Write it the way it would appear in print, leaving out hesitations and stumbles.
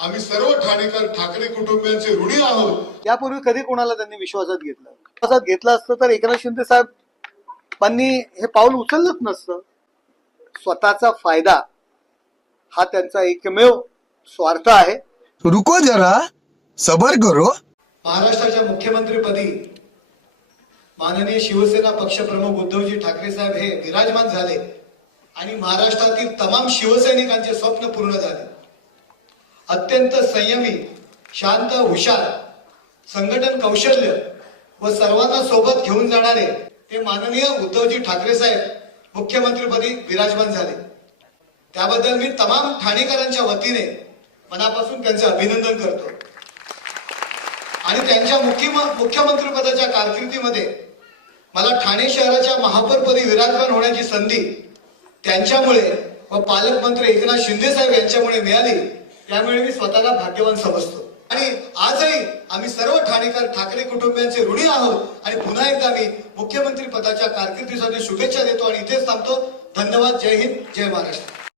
आम्ही सर्व ठाणेकर ठाकरे कुटुंबियांचे ऋणी आहोत। यापूर्वी कधी कोणाला त्यांनी विश्वासात घेतलं? विश्वासात घेतलं असतं तर एकनाथ शिंदे साहेबांनी हे पाऊल उचललंच नसतं। स्वतःचा फायदा हा त्यांचा एकमेव स्वार्थ आहे। रुको जरा सबर करो। महाराष्ट्राच्या मुख्यमंत्रीपदी माननीय शिवसेना पक्षप्रमुख उद्धवजी ठाकरे साहेब हे विराजमान झाले आणि महाराष्ट्रातील तमाम शिवसैनिकांचे स्वप्न पूर्ण झाले। अत्यंत संयमी, शांत, हुशार, संघटन कौशल्य व सर्वांना सोबत घेऊन जाणारे ते माननीय उद्धवजी ठाकरे साहेब मुख्यमंत्रीपदी विराजमान झाले। त्याबद्दल मी तमाम ठाणेकरांच्या वतीने मनापासून त्यांचे अभिनंदन करतो आणि त्यांच्या मुख्यमंत्रीपदाच्या कारकिर्दीमध्ये मला ठाणे शहराच्या महापौरपदी विराजमान होण्याची संधी त्यांच्यामुळे व पालकमंत्री एकनाथ शिंदे साहेब यांच्यामुळे मिळाली। त्यामुळे मी स्वतःला भाग्यवान समजतो आणि आजही आम्ही सर्व ठाणेकर ठाकरे कुटुंबियांचे ऋणी आहोत आणि पुन्हा एकदा मी मुख्यमंत्री पदाच्या कारकिर्दीसाठी शुभेच्छा देतो आणि इथेच थांबतो। धन्यवाद। जय हिंद, जय महाराष्ट्र।